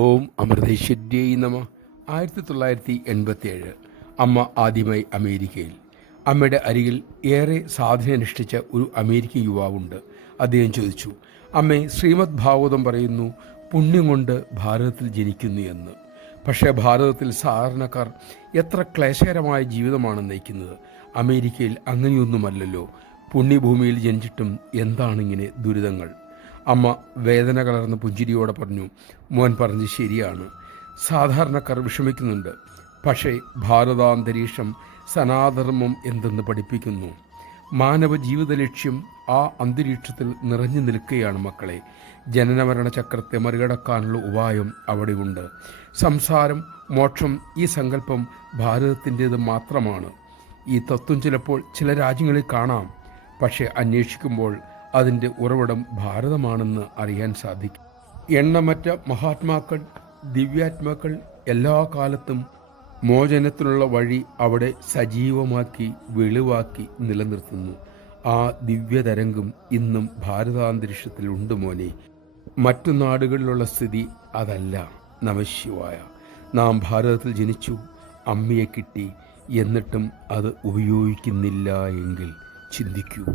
ഓം അമൃതേശ്വര്യായി നമ. 1987 അമ്മ ആദ്യമായി അമേരിക്കയിൽ. അമ്മയുടെ അരികിൽ ഏറെ സാധനയനുഷ്ഠിച്ച ഒരു അമേരിക്കൻ യുവാവുണ്ട്. അദ്ദേഹം ചോദിച്ചു, അമ്മേ, ശ്രീമദ് ഭാഗവതം പറയുന്നു പുണ്യം കൊണ്ട് ഭാരതത്തിൽ ജനിക്കുന്നു എന്ന്. പക്ഷേ ഭാരതത്തിൽ സാധാരണക്കാർ എത്ര ക്ലേശകരമായ ജീവിതമാണ് നയിക്കുന്നത്. അമേരിക്കയിൽ അങ്ങനെയൊന്നുമല്ലല്ലോ. പുണ്യഭൂമിയിൽ ജനിച്ചിട്ടും എന്താണിങ്ങനെ ദുരിതങ്ങൾ? അമ്മ വേദന കലർന്ന പുഞ്ചിരിയോടെ പറഞ്ഞു, മോൻ പറഞ്ഞ് ശരിയാണ്. സാധാരണക്കാർ വിഷമിക്കുന്നുണ്ട്. പക്ഷേ ഭാരതാന്തരീക്ഷം സനാതർമ്മം എന്തെന്ന് പഠിപ്പിക്കുന്നു. മാനവ ജീവിത ലക്ഷ്യം ആ അന്തരീക്ഷത്തിൽ നിറഞ്ഞു നിൽക്കുകയാണ് മക്കളെ. ജനനമരണ ചക്രത്തെ മറികടക്കാനുള്ള ഉപായം അവിടെയുണ്ട്. സംസാരം, മോക്ഷം, ഈ സങ്കല്പം ഭാരതത്തിൻ്റേത് മാത്രമാണ്. ഈ തത്വം ചിലപ്പോൾ ചില രാജ്യങ്ങളിൽ കാണാം. പക്ഷേ അന്വേഷിക്കുമ്പോൾ അതിൻ്റെ ഉറവിടം ഭാരതമാണെന്ന് അറിയാൻ സാധിക്കും. എണ്ണമറ്റ മഹാത്മാക്കൾ, ദിവ്യാത്മാക്കൾ എല്ലാ കാലത്തും മോചനത്തിനുള്ള വഴി അവിടെ സജീവമാക്കി വെളിവാക്കി നിലനിർത്തുന്നു. ആ ദിവ്യതരംഗം ഇന്നും ഭാരതാന്തരീക്ഷത്തിൽ ഉണ്ട് മോനെ. മറ്റു നാടുകളിലുള്ള സ്ഥിതി അതല്ല. നമഃശിവായ. നാം ഭാരതത്തിൽ ജനിച്ചു, അമ്മയെ കിട്ടി, എന്നിട്ടും അത് ഉപയോഗിക്കുന്നില്ല എങ്കിൽ ചിന്തിക്കൂ.